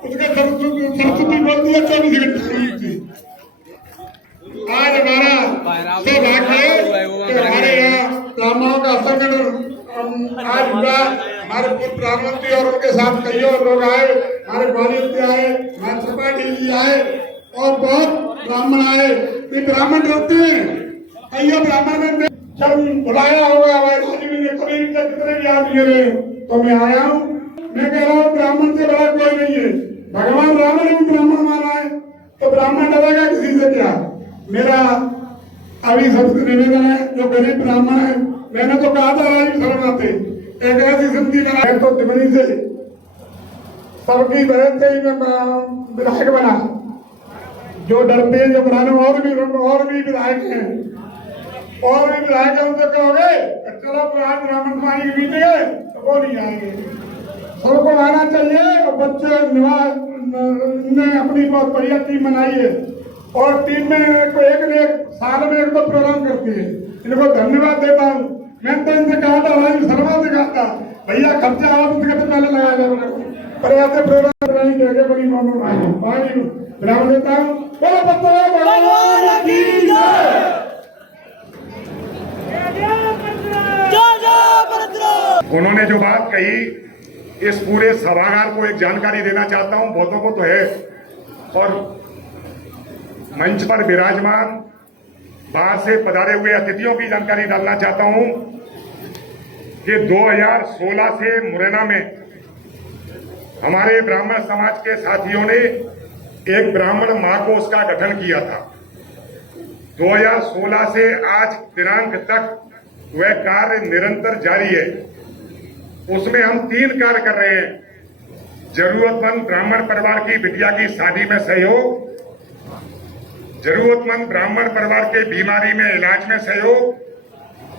उसका सरस्वती बोल दिया 24 घंटे। आज हमारा सौभाग्य है कि हमारे यहाँ ब्राह्मणों का संगठन आज हुआ। हमारे पूर्व प्रधानमंत्री और उनके साथ कई और लोग आए, हमारे ग्वालियर आए, हमारे त्रिपाठी जी आए और बहुत ब्राह्मण आए। ये ब्राह्मण रहते हैं, कई ब्राह्मण ने जब बुलाया होगा हमारे राजीव ने कभी कितने भी आदमी रहे तो मैं आया हूँ। मैं कह रहा हूँ ब्राह्मण से बड़ा कोई नहीं है। भगवान राम ने भी ब्राह्मण माना है तो ब्राह्मण डरेगा किसी से क्या। मेरा अभी सबसे निवेदन है, जो गरीब ब्राह्मण है, मैंने तो कहा था राजीव शर्माते एक ऐसी समिति बनाई तो तिमनी से सबकी बहन से ही मैं विधायक बना। जो डरते हैं जो बनाने और भी विधायक हैं और भी विधायक है, उनसे कहोगे चलो आज ब्राह्मण समाज की मीटिंग है तो वो नहीं आएंगे। सबको आना चाहिए और बच्चे ने अपनी बहुत बढ़िया टीम बनाई है और टीम में को एक साल में एक तो प्रोग्राम करती है। इनको धन्यवाद देता हूँ। मैं तो इनसे कहा था राजीव शर्मा से कहा था भैया खर्चा आप उसके तो पहले लगाया जाएगा पर ऐसे प्रोग्राम बनाने के आगे बड़ी ब्राह्मण देता हूँ। उन्होंने जो बात कही इस पूरे सभागार को एक जानकारी देना चाहता हूं। बहुतों को तो है और मंच पर विराजमान बाहर से पधारे हुए अतिथियों की जानकारी डालना चाहता हूं कि 2016 से मुरैना में हमारे ब्राह्मण समाज के साथियों ने एक ब्राह्मण महाकोष का गठन किया था। 2016 से आज दिनांक तक वह कार्य निरंतर जारी है। उसमें हम 3 कार्य कर रहे हैं। जरूरतमंद ब्राह्मण परिवार की बिटिया की शादी में सहयोग, जरूरतमंद ब्राह्मण परिवार के बीमारी में इलाज में सहयोग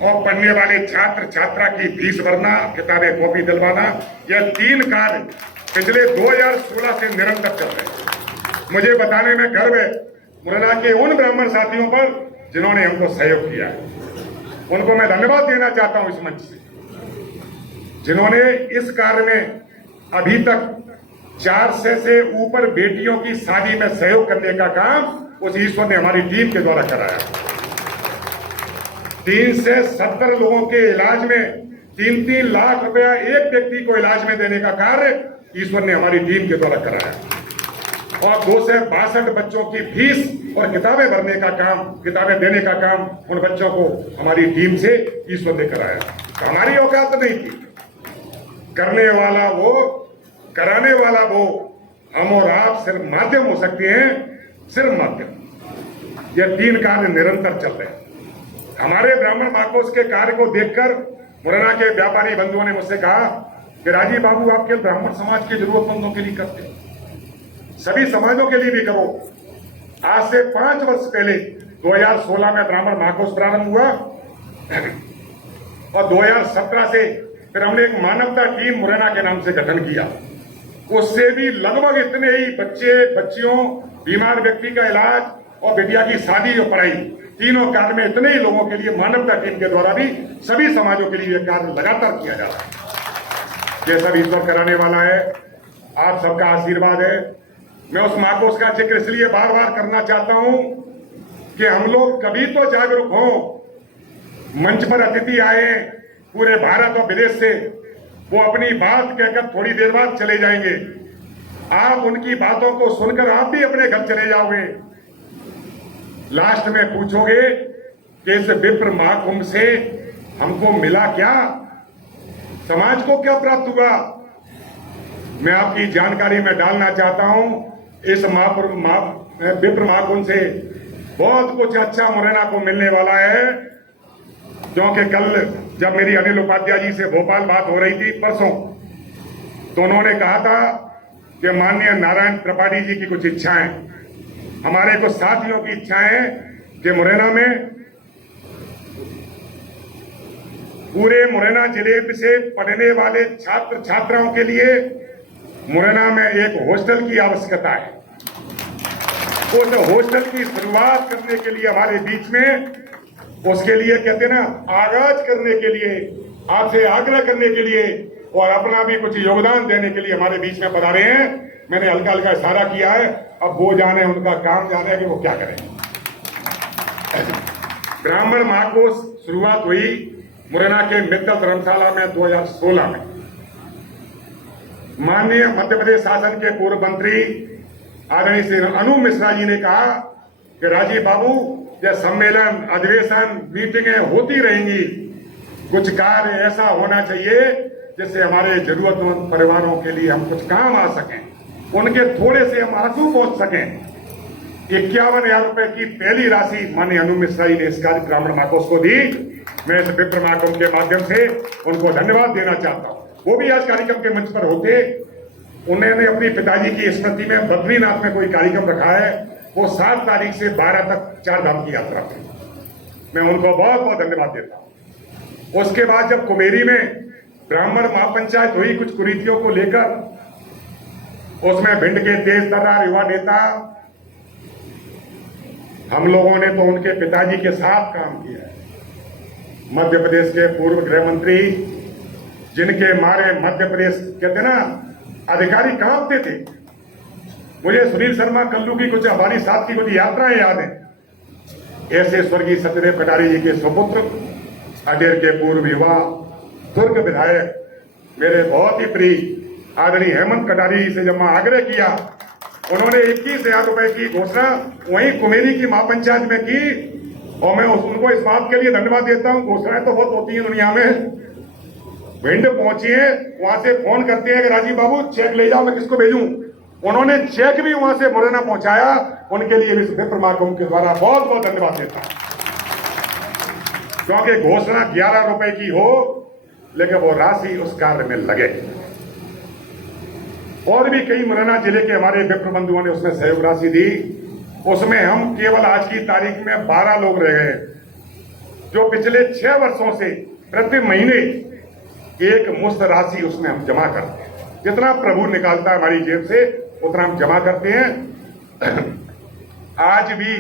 और पढ़ने वाले छात्र छात्रा की फीस भरना, किताबें कॉपी दिलवाना। यह 3 कार्य पिछले 2016 से निरंतर चल रहे हैं। मुझे बताने में गर्व है मुरैना के उन ब्राह्मण साथियों पर जिन्होंने हमको सहयोग किया है। उनको मैं धन्यवाद देना चाहता हूं इस मंच से, जिन्होंने इस कार्य में अभी तक 400 से ऊपर बेटियों की शादी में सहयोग करने का काम उस ईश्वर ने हमारी टीम के द्वारा कराया। 3 से 70 लोगों के इलाज में 3-3 लाख रुपया एक व्यक्ति को इलाज में देने का कार्य ईश्वर ने हमारी टीम के द्वारा कराया और 2 से 62 बच्चों की फीस और किताबें भरने का काम, किताबें देने का काम उन बच्चों को हमारी टीम से ईश्वर ने कराया। तो हमारी औकात नहीं थी, करने वाला वो, कराने वाला वो, हम और आप सिर्फ माध्यम हो सकते हैं, सिर्फ माध्यम। यह 3 कार्य निरंतर चल रहे हैं। हमारे ब्राह्मण महाकोष के कार्य को देखकर मुरैना के व्यापारी बंधुओं ने मुझसे कहा कि राजीव बाबू आप केवल ब्राह्मण समाज के जरूरतमंदों के लिए करते हैं, सभी समाजों के लिए भी करो। आज से 5 वर्ष पहले 2016 में ब्राह्मण महाकोष प्रारंभ हुआ और 2017 से फिर हमने एक मानवता टीम मुरैना के नाम से गठन किया। उससे भी लगभग इतने ही बच्चे बच्चियों, बीमार व्यक्ति का इलाज और बिटिया की शादी और पढ़ाई, तीनों कार्य में इतने ही लोगों के लिए मानवता टीम के द्वारा भी सभी समाजों के लिए कार्य लगातार किया जा रहा है। ये सब ईश्वर कराने वाला है, आप सबका आशीर्वाद है। मैं उस महाकोष का जिक्र इसलिए बार बार करना चाहता हूं कि हम लोग कभी तो जागरूक हो। मंच पर अतिथि आए पूरे भारत और विदेश से, वो अपनी बात कहकर थोड़ी देर बाद चले जाएंगे। आप उनकी बातों को सुनकर आप भी अपने घर चले जाओगे। लास्ट में पूछोगे कि इस विप्र महाकुंभ से हमको मिला क्या, समाज को क्या प्राप्त हुआ। मैं आपकी जानकारी में डालना चाहता हूं, इस विप्र महाकुंभ से बहुत कुछ अच्छा मुरैना को मिलने वाला है। क्योंकि कल जब मेरी अनिल उपाध्याय जी से भोपाल बात हो रही थी परसों, तो उन्होंने कहा था कि माननीय नारायण त्रिपाठी जी की कुछ इच्छाएं, हमारे कुछ साथियों की इच्छाएं कि मुरैना में, पूरे मुरैना जिले से पढ़ने वाले छात्र छात्राओं के लिए मुरैना में एक हॉस्टल की आवश्यकता है। उस हॉस्टल की शुरुआत करने के लिए हमारे बीच में, उसके लिए कहते ना, आगाज करने के लिए, आपसे आग्रह करने के लिए और अपना भी कुछ योगदान देने के लिए हमारे बीच में पधारे हैं मैंने हल्का हल्का इशारा किया है, अब वो जाने, उनका काम जाने कि वो क्या करें। ब्राह्मण महाकोश शुरुआत हुई मुरैना के मित्तल धर्मशाला में 2016 में। माननीय मध्य प्रदेश शासन के पूर्व मंत्री आदरणीय श्री अनूप मिश्रा जी ने कहा कि राजीव बाबू, यह सम्मेलन, अधिवेशन, मीटिंगें होती रहेंगी, कुछ कार्य ऐसा होना चाहिए जिससे हमारे जरूरतमंद परिवारों के लिए हम कुछ काम आ सकें, उनके थोड़े से हम आंसू पहुंच सकें। 51,000 रुपए की पहली राशि माननीय अनूप मिश्रा जी ने इस कार्य ब्राह्मण महाकोश को दी। मैं इस विप्र महाकुंभ के माध्यम से उनको धन्यवाद देना चाहता हूं। वो भी आज कार्यक्रम के मंच पर होते, उन्होंने अपनी पिताजी की स्मृति में बद्रीनाथ में कोई कार्यक्रम रखा है, वो 7 तारीख से 12 तक 4 धाम की यात्रा थी। मैं उनको बहुत बहुत धन्यवाद देता हूं। उसके बाद जब कुमेरी में ब्राह्मण महापंचायत हुई कुछ कुरीतियों को लेकर, उसमें भिंड के तेज तर्रार युवा नेता, हम लोगों ने तो उनके पिताजी के साथ काम किया है। मध्य प्रदेश के पूर्व गृह मंत्री, जिनके मारे मध्य प्रदेश कहते ना अधिकारी कांपते थे। मुझे सुनील शर्मा कल्लू की कुछ हमारी साथ की कुछ यात्राएं याद हैं। ऐसे स्वर्गीय सत्यदेव कटारी जी के सुपुत्र, अडेर के पूर्व युवा दुर्ग विधायक, मेरे बहुत ही प्रिय आदरणीय हेमंत कटारी जी से जब मैं आग्रह किया, उन्होंने 21,000 रुपए की घोषणा वहीं कुमेरी की महापंचायत में की, और मैं उनको इस बात के लिए धन्यवाद देता हूं। घोषणाएं तो बहुत होती हैं दुनिया में। भिंड पहुंची है, वहां से फोन करते हैं कि राजीव बाबू चेक ले जाओ, मैं किसको भेजूं। उन्होंने चेक भी वहां से मुरैना पहुंचाया। उनके लिए भी विप्र महाकुंभ के द्वारा बहुत बहुत धन्यवाद देता हूं, क्योंकि घोषणा 11 रुपए की हो, लेकिन वो राशि उस कार्य में लगे। और भी कई मुरैना जिले के हमारे विप्र बंधुओं ने उसमें सहयोग राशि दी। उसमें हम केवल आज की तारीख में 12 लोग रह गए, जो पिछले 6 वर्षों से प्रति महीने एक मुश्त राशि उसमें हम जमा करते हैं। जितना प्रभु निकालता है हमारी जेब से, उतना हम जमा करते हैं। आज भी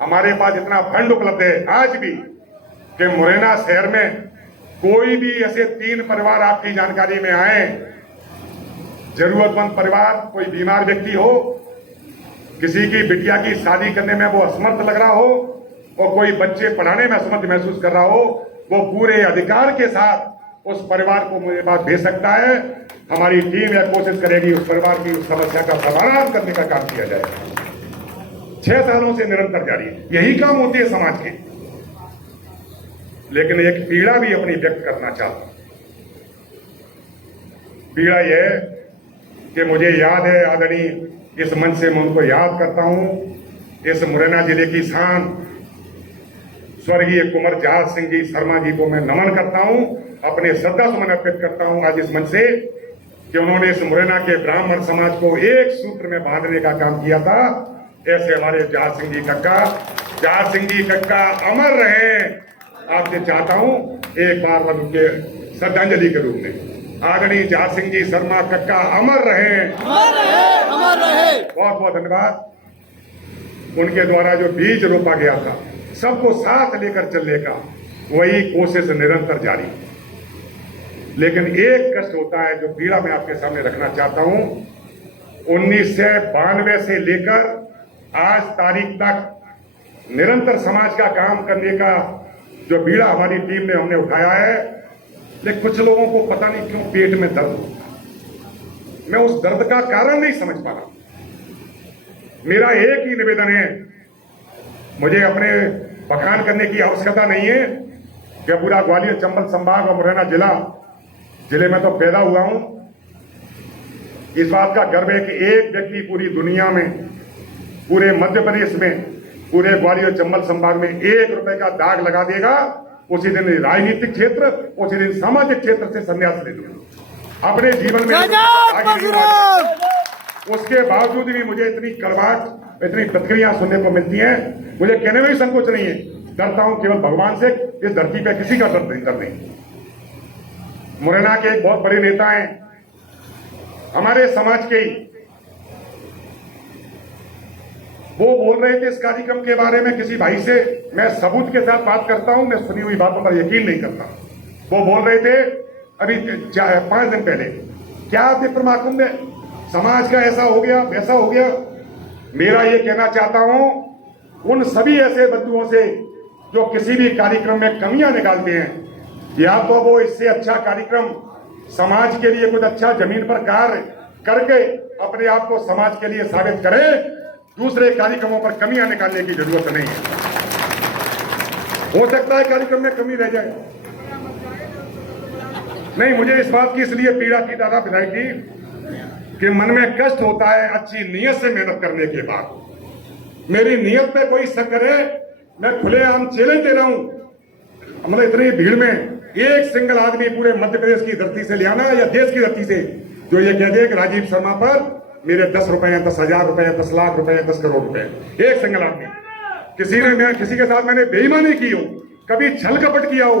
हमारे पास इतना फंड उपलब्ध है, आज भी, कि मुरैना शहर में कोई भी ऐसे 3 परिवार आपकी जानकारी में आए, जरूरतमंद परिवार, कोई बीमार व्यक्ति हो, किसी की बिटिया की शादी करने में वो असमर्थ लग रहा हो, और कोई बच्चे पढ़ाने में असमर्थ महसूस कर रहा हो, वो पूरे अधिकार के साथ उस परिवार को मेरे पास भेज सकता है। हमारी टीम यह कोशिश करेगी उस परिवार की उस समस्या का समाधान करने का काम किया जाएगा। 6 सालों से निरंतर जारी है, यही काम होती है समाज के। लेकिन एक पीड़ा भी अपनी व्यक्त करना चाहता हूं। पीड़ा यह कि मुझे याद है, आदरणीय इस मंच से मैं उनको याद करता हूं, इस मुरैना जिले की शान स्वर्गीय कुंवर जहाज सिंह जी शर्मा जी को मैं नमन करता हूं, अपने श्रद्धा सुमन अर्पित करता हूं आज इस मंच से, कि उन्होंने इस मुरैना के ब्राह्मण समाज को एक सूत्र में बांधने का काम किया था। ऐसे हमारे जहाज सिंह जी कक्का अमर रहे। आपसे चाहता हूं एक बार उनके श्रद्धांजलि के रूप में, आदरणीय जहाज सिंह जी शर्मा कक्का अमर रहे, अमर रहे। बहुत बहुत धन्यवाद। उनके द्वारा जो बीज रोपा गया था, सबको साथ लेकर चलने का, वही कोशिश निरंतर जारी। लेकिन एक कष्ट होता है जो पीड़ा मैं आपके सामने रखना चाहता हूं। 1992 से लेकर आज तारीख तक निरंतर समाज का काम करने का जो बीड़ा हमारी टीम ने हमने उठाया है, लेकिन कुछ लोगों को पता नहीं क्यों पेट में दर्द होता। मैं उस दर्द का कारण नहीं समझ पा रहा। मेरा एक ही निवेदन है, मुझे अपने बखान करने की आवश्यकता नहीं है कि पूरा ग्वालियर चंबल संभाग और मुरैना जिले में तो पैदा हुआ हूं। इस बात का गर्व है कि एक व्यक्ति पूरी दुनिया में, पूरे मध्य प्रदेश में, पूरे ग्वालियर चंबल संभाग में 1 रुपए का दाग लगा देगा, उसी दिन राजनीतिक क्षेत्र, उसी दिन सामाजिक क्षेत्र से संन्यास ले लूंगा अपने जीवन में। उसके बावजूद भी मुझे इतनी कड़वाहट, इतनी प्रतिक्रिया सुनने को मिलती हैं, मुझे कहने में भी संकोच नहीं है। डरता हूं केवल भगवान से, इस धरती पे किसी का डर नहीं। मुरैना के एक बहुत बड़े नेता हैं, हमारे समाज के ही, वो बोल रहे थे इस कार्यक्रम के बारे में किसी भाई से, मैं सबूत के साथ बात करता हूं, मैं सुनी हुई बातों पर यकीन नहीं करता। वो बोल रहे थे अभी 5 दिन पहले, क्या विप्र महाकुंभ में समाज का ऐसा हो गया वैसा हो गया। मेरा ये कहना चाहता हूं उन सभी ऐसे बंधुओं से जो किसी भी कार्यक्रम में कमियां निकालते हैं, या तो वो इससे अच्छा कार्यक्रम समाज के लिए कुछ अच्छा जमीन पर कार्य करके अपने आप को समाज के लिए साबित करे, दूसरे कार्यक्रमों पर कमियां निकालने की जरूरत नहीं है। हो सकता है कार्यक्रम में कमी रह जाए, नहीं, मुझे इस बात की इसलिए पीड़ा थी दादा विधायक जी कि मन में कष्ट होता है अच्छी नीयत से मेहनत करने के बाद। मेरी नीयत पे कोई शक करे, मैं खुलेआम चैलेंज दे रहा हूं, मतलब इतनी भीड़ में एक सिंगल आदमी पूरे मध्य प्रदेश की धरती से ले आना या देश की धरती से जो ये कह दे कि राजीव शर्मा पर मेरे 10 रुपए, 10,000 रुपए, 10 लाख रुपए, 10 करोड़ रुपए, एक सिंगल आदमी, किसी के साथ मैंने बेईमानी की हो, कभी छल कपट किया हो,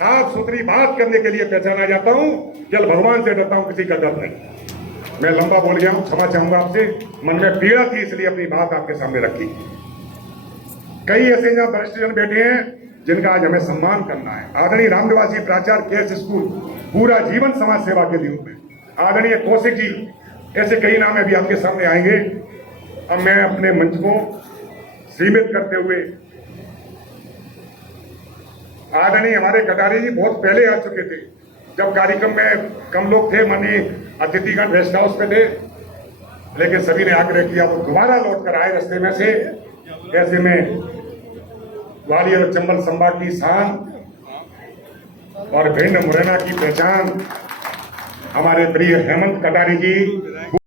साफ सुथरी बात करने के लिए पहचाना जाता हूं, केवल भगवान से डरता हूं, किसी का डर नहीं। मैं लंबा बोल गया हूं, क्षमा चाहूंगा आपसे, मन में पीड़ा थी इसलिए अपनी बात आपके सामने रखी। कई ऐसे यहाँ वरिष्ठ जन बैठे हैं जिनका आज हमें सम्मान करना है। आदरणीय रामनिवास जी प्राचार्य केएस स्कूल, पूरा जीवन समाज सेवा के लिए में, आदरणीय कौशिक जी, ऐसे कई नाम अभी आपके सामने आएंगे। अब मैं अपने मंच को सीमित करते हुए, आदरणीय हमारे कटारी जी बहुत पहले आ चुके थे, जब कार्यक्रम में कम लोग थे, माननीय अतिथिगण रेस्ट हाउस पे थे, लेकिन सभी ने आग्रह किया वो दोबारा लौट कर आए रास्ते में से। ऐसे में ग्वालियर और चंबल संभाग की शान और भिंड मुरैना की पहचान हमारे प्रिय हेमंत कटारी जी